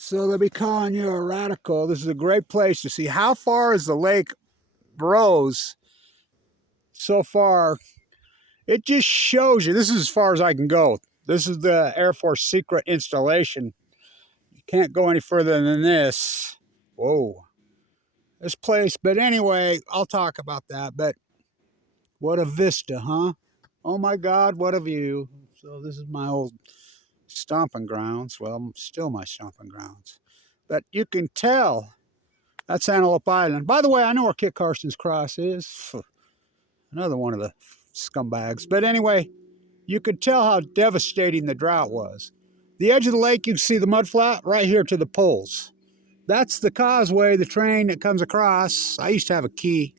So they'll be calling you a radical. This is a great place to see how far as the lake rose so far. It just shows you. This is as far as I can go. This is the Air Force secret installation. You can't go any further than this. Whoa. This place, but anyway, I'll talk about that. But what a vista, huh? Oh my God, what a view. So this is my old stomping grounds. Well, still my stomping grounds. But you can tell that's Antelope Island. By the way, I know where Kit Carson's Cross is. Another one of the scumbags. But anyway, you could tell how devastating the drought was. The edge of the lake, you can see the mud flat right here to the poles. That's the causeway, the train that comes across. I used to have a key.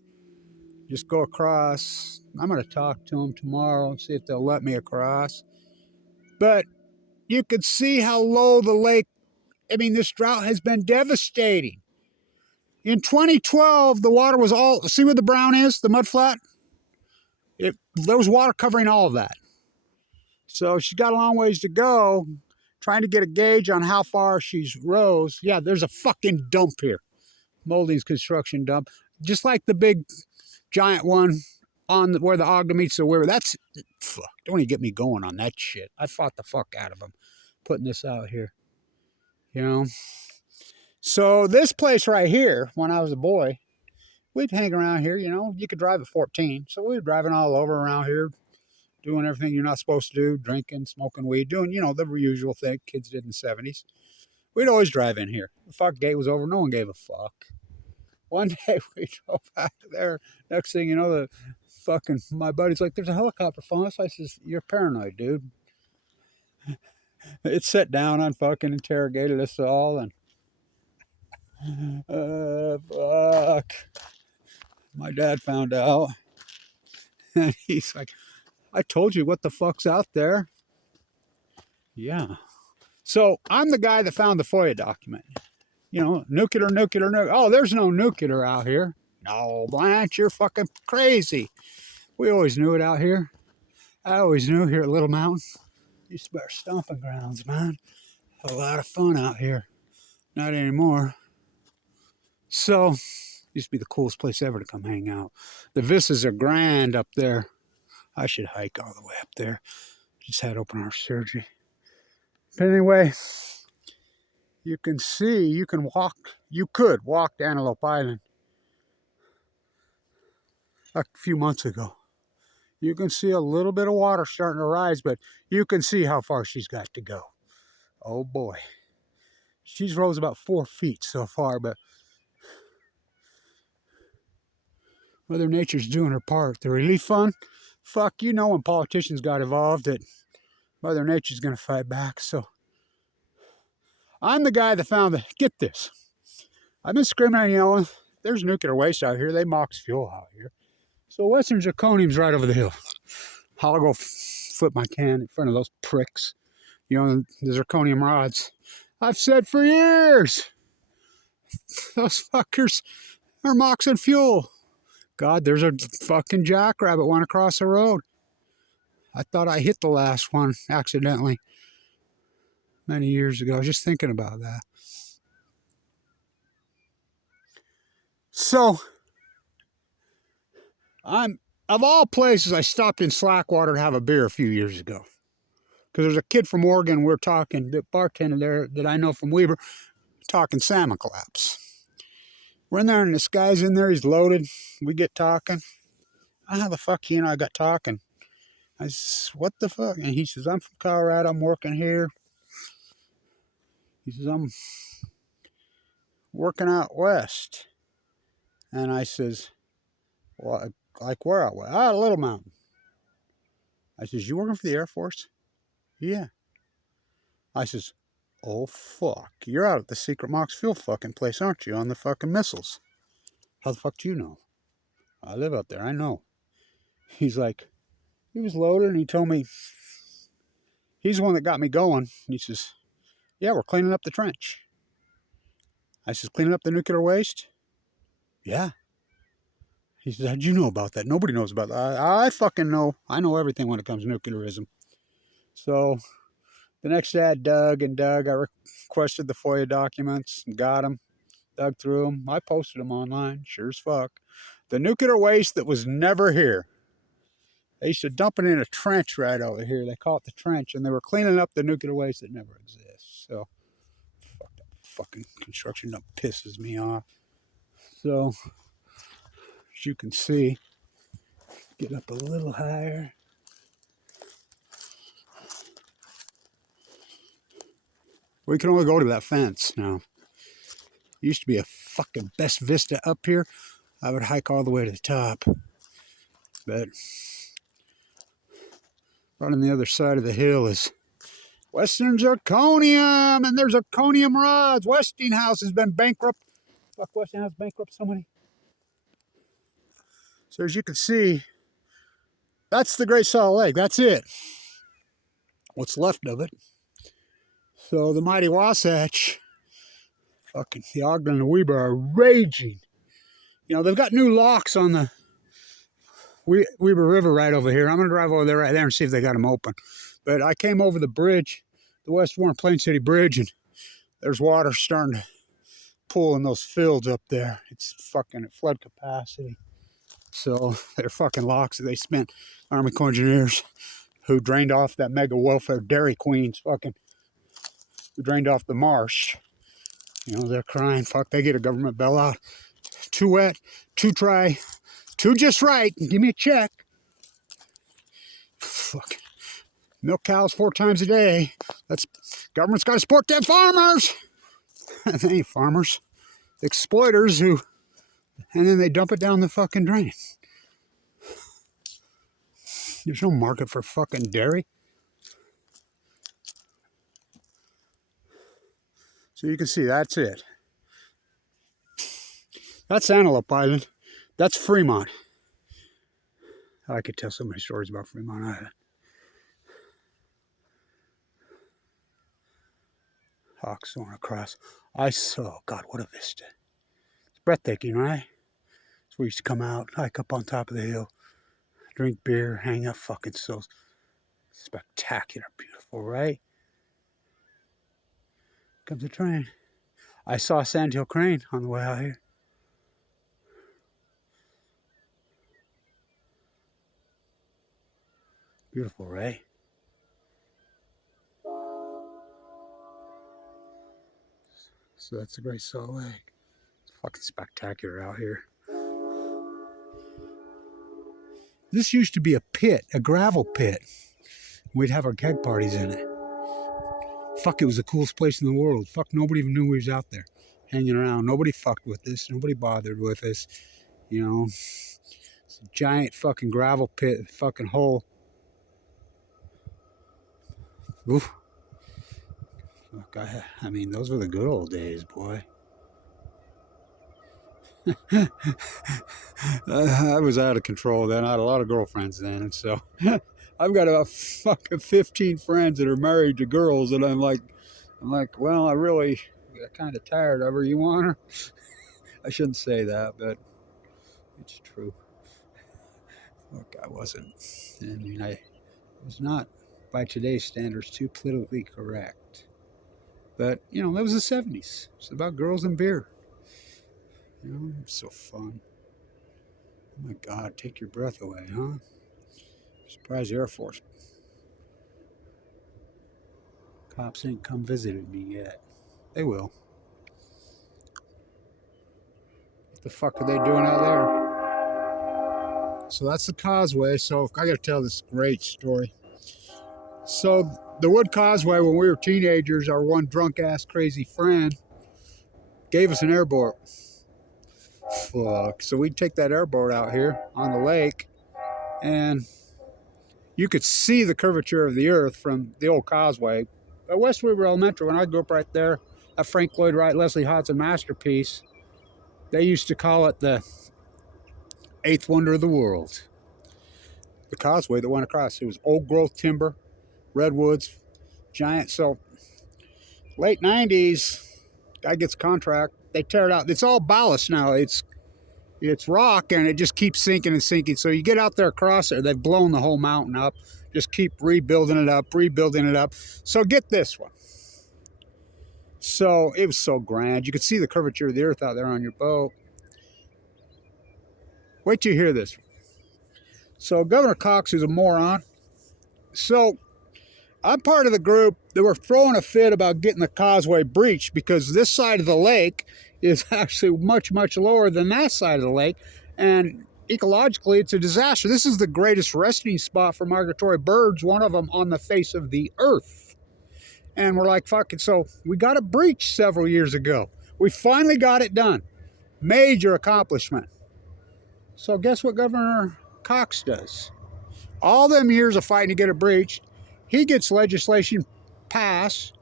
Just go across. I'm going to talk to them tomorrow and see if they'll let me across. But you could see how low the lake, I mean, this drought has been devastating. In 2012, the water was all, see where the brown is, the mud flat? There was water covering all of that. So she's got a long ways to go, trying to get a gauge on how far she's rose. Yeah, there's a fucking dump here. Molding's construction dump. Just like the big giant one on where the Ogden meets the river. That's, fuck, don't even get me going on that shit. I fought the fuck out of them putting this out here, you know. So this place right here, when I was a boy, we'd hang around here, you know. You could drive at 14, so we were driving all over around here, doing everything you're not supposed to do, drinking, smoking weed, doing, you know, the usual thing kids did in the 70s. We'd always drive in here. The fuck gate was over, no one gave a fuck. One day we drove back there. Next thing you know, the fucking, my buddy's like, there's a helicopter following us. I says, you're paranoid, dude. It sat down on fucking interrogated us all, and fuck. My dad found out, and he's like, I told you what the fuck's out there. Yeah. So I'm the guy that found the FOIA document. You know, nuclear. Oh, there's no nuclear out here. No, Blanch, you're fucking crazy. We always knew it out here. I always knew here at Little Mountain. Used to be our stomping grounds, man. A lot of fun out here. Not anymore. So, used to be the coolest place ever to come hang out. The vistas are grand up there. I should hike all the way up there. Just had open heart surgery. But anyway, you can see, you could walk to Antelope Island a few months ago. You can see a little bit of water starting to rise, but you can see how far she's got to go. Oh boy. She's rose about 4 feet so far, but Mother Nature's doing her part. The relief fund, fuck, you know when politicians got involved that Mother Nature's going to fight back. So I'm the guy that found the, get this. I've been screaming and yelling, there's nuclear waste out here. They mox fuel out here. So Western Zirconium's right over the hill. I'll go flip my can in front of those pricks. You know, the zirconium rods. I've said for years, those fuckers are moxing fuel. God, there's a fucking jackrabbit went across the road. I thought I hit the last one accidentally many years ago. I was just thinking about that. So, of all places, I stopped in Slackwater to have a beer a few years ago. Because there's a kid from Oregon, we're talking, the bartender there that I know from Weber, talking salmon collapse. We're in there, and this guy's in there, he's loaded. We get talking. How the fuck he and I got talking? I says, what the fuck? And he says, I'm from Colorado, I'm working here. He says, I'm working out west. And I says, well, like where out west? Ah, Little Mountain. I says, you working for the Air Force? Yeah. I says, oh fuck, you're out at the secret Mox Fuel fucking place, aren't you, on the fucking missiles? How the fuck do you know? I live out there, I know. He's like, he was loaded and he told me, he's the one that got me going. And he says, yeah, we're cleaning up the trench. I says, cleaning up the nuclear waste? Yeah. He says, how'd you know about that? Nobody knows about that. I fucking know. I know everything when it comes to nuclearism. So The next day I dug and dug. I requested the FOIA documents and got them, dug through them. I posted them online, sure as fuck. The nuclear waste that was never here. They used to dump it in a trench right over here. They call it the trench, and they were cleaning up the nuclear waste that never exists. So, fuck that fucking construction dump pisses me off. So, as you can see, get up a little higher. We can only go to that fence now. It used to be a fucking best vista up here. I would hike all the way to the top. But right on the other side of the hill is Western Zirconium, and there's zirconium rods. Westinghouse has been bankrupt. Fuck, Westinghouse bankrupt somebody. So as you can see, that's the Great Salt Lake. That's it. What's left of it. So the mighty Wasatch, fucking the Ogden and the Weber are raging. You know, they've got new locks on the Weber River right over here. I'm going to drive over there right there and see if they got them open. But I came over the bridge, the West Warren Plain City Bridge, and there's water starting to pool in those fields up there. It's fucking at flood capacity. So they're fucking locks that they spent, Army Corps engineers who drained off that mega welfare Dairy Queens, fucking, who drained off the marsh. You know, they're crying, fuck, they get a government bailout. Too wet, too dry, too just right. Give me a check. Fuck. Milk cows 4 times a day. That's government's got to support them farmers. They ain't farmers. Exploiters who, and then they dump it down the fucking drain. There's no market for fucking dairy. So you can see that's it. That's Antelope Island. That's Fremont. I could tell so many stories about Fremont Island. Hawks soaring across. I saw, God, what a vista. It's breathtaking, right? It's where we used to come out, hike up on top of the hill, drink beer, hang out, fucking so spectacular, beautiful, right? Comes the train. I saw a sandhill crane on the way out here. Beautiful, right? So that's the Great Salt Lake. It's fucking spectacular out here. This used to be a pit, a gravel pit. We'd have our keg parties in it. Fuck, it was the coolest place in the world. Fuck, nobody even knew we was out there hanging around. Nobody fucked with us. Nobody bothered with us. You know, it's a giant fucking gravel pit, fucking hole. Oof. Fuck, I mean, those were the good old days, boy. I was out of control then. I had a lot of girlfriends then, and so I've got about fucking 15 friends that are married to girls, and I'm like, well, I really got kind of tired of her. You want her? I shouldn't say that, but it's true. Look, I wasn't. I mean, I was not, by today's standards, too politically correct. But, you know, that was the 70s. It's about girls and beer. You know, it's so fun. Oh my God, take your breath away, huh? Surprised the Air Force cops ain't come visited me yet. They will. What the fuck are they doing out there? So that's the causeway. So I gotta tell this great story. So the Wood Causeway, when we were teenagers, our one drunk ass crazy friend gave us an airboat. Fuck. So we'd take that airboat out here on the lake, and you could see the curvature of the earth from the old causeway. At West Weber Elementary, when I grew up right there, at Frank Lloyd Wright, Leslie Hodson masterpiece, they used to call it the 8th wonder of the world. The causeway that went across. It was old growth timber, redwoods, giant. So late 90s, guy gets a contract. They tear it out. It's all ballast now. It's rock, and it just keeps sinking and sinking. So you get out there across there, they've blown the whole mountain up. just keep rebuilding it up, rebuilding it up. So get this one. So it was so grand. You could see the curvature of the earth out there on your boat. Wait till you hear this. So Governor Cox is a moron. So I'm part of the group that were throwing a fit about getting the causeway breached because this side of the lake is actually much, much lower than that side of the lake. And ecologically, it's a disaster. This is the greatest resting spot for migratory birds, one of them on the face of the earth. And we're like, fuck it. So we got it breached several years ago. We finally got it done. Major accomplishment. So guess what Governor Cox does? All them years of fighting to get it breached, he gets legislation passed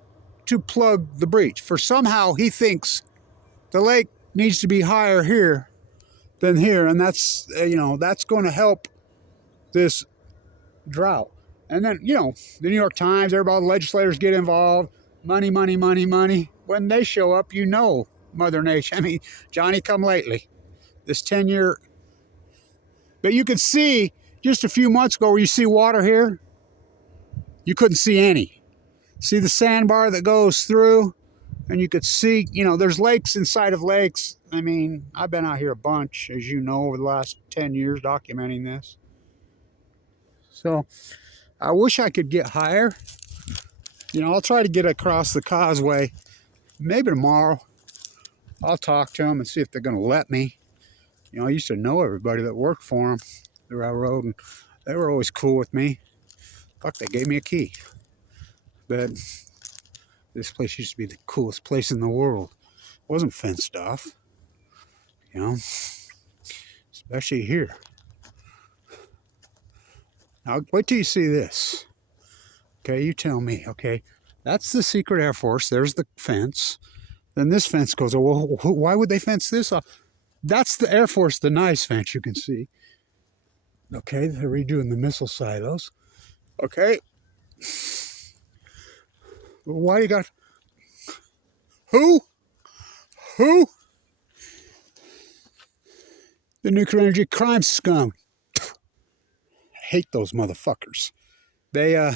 to plug the breach. For somehow he thinks the lake needs to be higher here than here, and that's that's going to help this drought. And then the New York Times, everybody, the legislators get involved. Money, money, money, money. When they show up, Mother Nature. I mean, Johnny come lately. This 10-year. But you could see just a few months ago where you see water here, you couldn't see any. See the sandbar that goes through, and you could see, there's lakes inside of lakes. I mean, I've been out here a bunch, as you know, over the last 10 years documenting this. So I wish I could get higher. I'll try to get across the causeway. Maybe tomorrow I'll talk to them and see if they're going to let me. I used to know everybody that worked for them, the railroad, and they were always cool with me. Fuck, they gave me a key. But this place used to be the coolest place in the world. It wasn't fenced off, especially here. Now, wait till you see this. Okay, you tell me, okay? That's the secret Air Force. There's the fence. Then this fence goes, well, why would they fence this off? That's the Air Force, the nice fence you can see. Okay, they're redoing the missile silos. Okay. Why do you got... Who? The nuclear energy crime scum. I hate those motherfuckers. I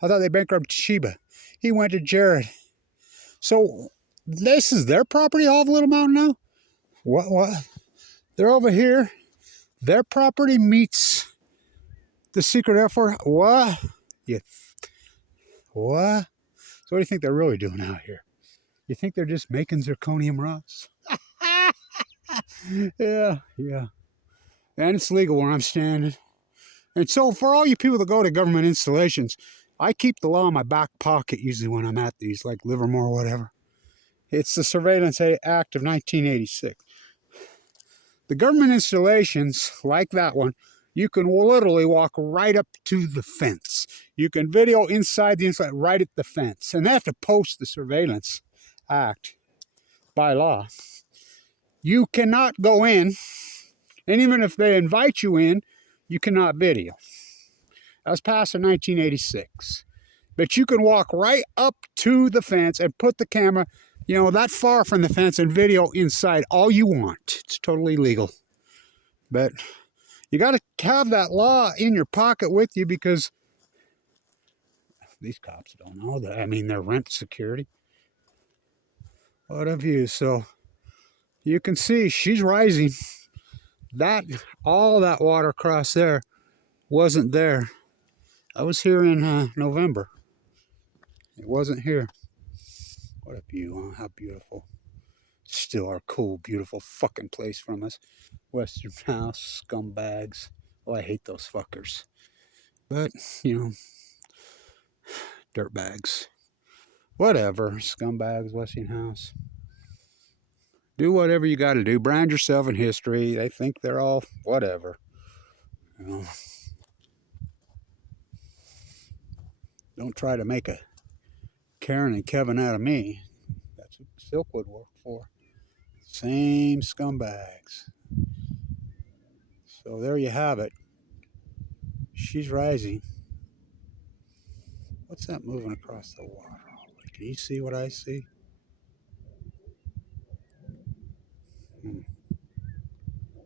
thought they bankrupted Sheba. He went to Jared. So this is their property, all of Little Mountain now? What? They're over here. Their property meets the secret Air Force. What? What? So what do you think they're really doing out here? You think they're just making zirconium rocks? Yeah. And it's legal where I'm standing. And so for all you people that go to government installations, I keep the law in my back pocket usually when I'm at these, like Livermore or whatever. It's the Surveillance Act of 1986. The government installations, like that one, you can literally walk right up to the fence. You can video inside right at the fence. And they have to post the Surveillance Act by law. You cannot go in, and even if they invite you in, you cannot video. That was passed in 1986. But you can walk right up to the fence and put the camera, that far from the fence and video inside all you want. It's totally legal. But you got to have that law in your pocket with you because these cops don't know that. I mean, they're rent security. What a view. So you can see she's rising. All that water across there wasn't there. I was here in November. It wasn't here. What a view, huh? How beautiful. Still our cool, beautiful fucking place from us. Western House, scumbags. Oh, I hate those fuckers. But, dirtbags. Whatever, scumbags, Westinghouse. Do whatever you got to do. Brand yourself in history. They think they're all whatever. Don't try to make a Karen and Kevin out of me. That's what Silkwood worked for. Same scumbags. So there you have it. She's rising. What's that moving across the water? Can you see what I see?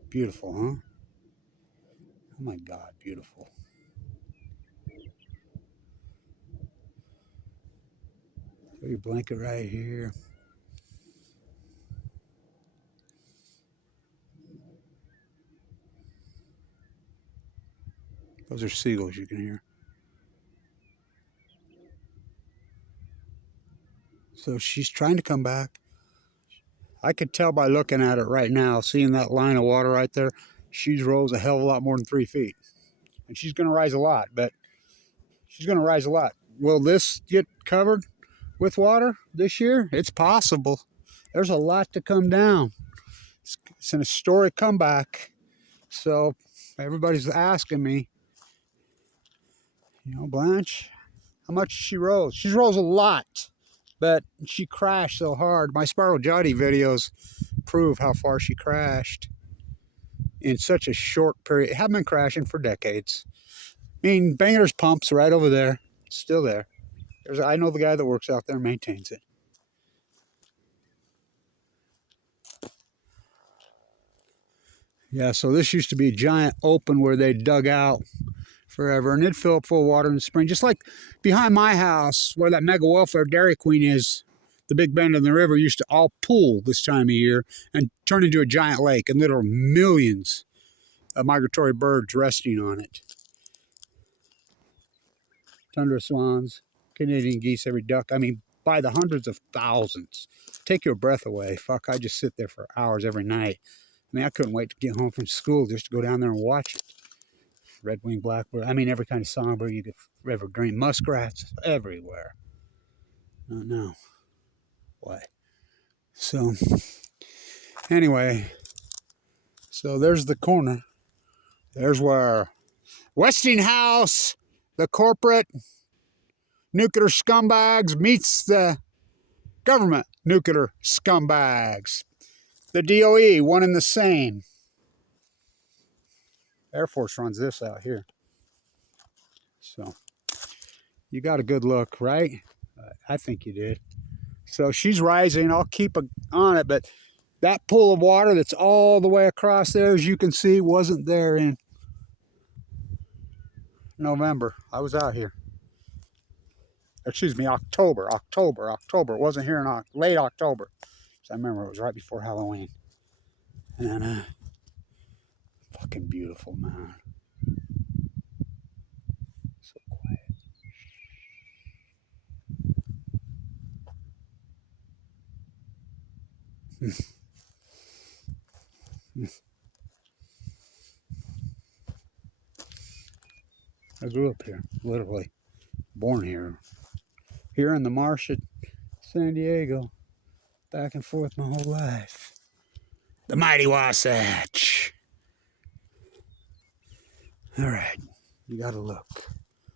Beautiful, huh? Oh my God, beautiful. Your blanket right here. Those are seagulls you can hear. So she's trying to come back. I could tell by looking at it right now, seeing that line of water right there, she's rose a hell of a lot more than 3 feet. And she's going to rise a lot, but she's going to rise a lot. Will this get covered with water this year? It's possible. There's a lot to come down. It's an historic comeback. So everybody's asking me, you know, Blanche, how much she rose? She rose a lot, but she crashed so hard. My Spiral Jotty videos prove how far she crashed in such a short period. Have been crashing for decades. I mean, Banger's Pump's right over there. It's still there. I know the guy that works out there and maintains it. Yeah, so this used to be a giant open where they dug out forever, and it'd fill up full of water in the spring. Just like behind my house, where that Mega Welfare Dairy Queen is, the big bend in the river used to all pool this time of year and turn into a giant lake, and there were millions of migratory birds resting on it. Tundra swans, Canadian geese, every duck. I mean, by the hundreds of thousands. Take your breath away. Fuck, I just sit there for hours every night. I mean, I couldn't wait to get home from school just to go down there and watch it. Red-winged blackbird. I mean, every kind of songbird you could ever dream. Muskrats everywhere. No. What? So, anyway, so there's the corner. There's where Westinghouse, the corporate nuclear scumbags, meets the government nuclear scumbags. The DOE, one and the same. Air Force runs this out here. So, you got a good look, right? I think you did. So she's rising. I'll keep on it, but that pool of water that's all the way across there, as you can see, wasn't there in November. I was out here. Excuse me, October. It wasn't here in late October. So I remember it was right before Halloween. And fucking beautiful, man. So quiet. I grew up here, literally born here. Here in the marsh at San Diego, back and forth my whole life. The mighty Wasatch. All right, you gotta look.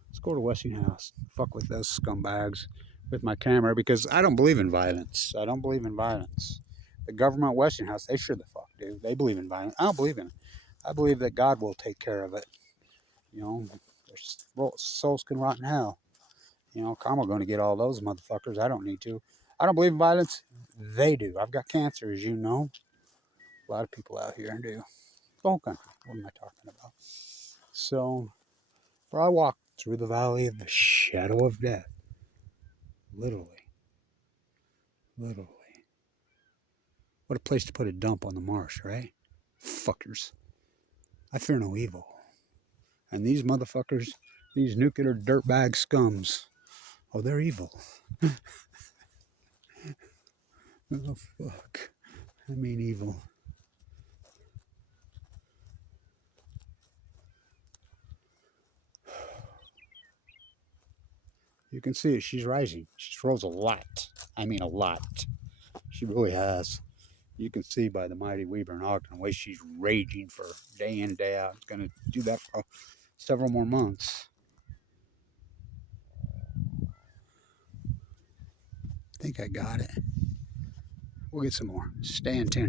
Let's go to Westinghouse. Fuck with those scumbags with my camera because I don't believe in violence. I don't believe in violence. The government, Westinghouse, they sure the fuck do. They believe in violence. I don't believe in it. I believe that God will take care of it. You know, their souls can rot in hell. You know, karma going to get all those motherfuckers. I don't need to. I don't believe in violence. They do. I've got cancer, as you know. A lot of people out here do. The whole country. What am I talking about? So, where I walk through the valley of the shadow of death. Literally. What a place to put a dump on the marsh, right? Fuckers. I fear no evil. And these motherfuckers, these nuclear dirtbag scums, oh, they're evil. Oh, fuck. I mean evil. You can see it. She's rising. She's rose a lot. I mean a lot. She really has. You can see by the mighty Weber and Ogden the way she's raging for day in and day out. It's going to do that for several more months. I think I got it. We'll get some more. Stay in tune.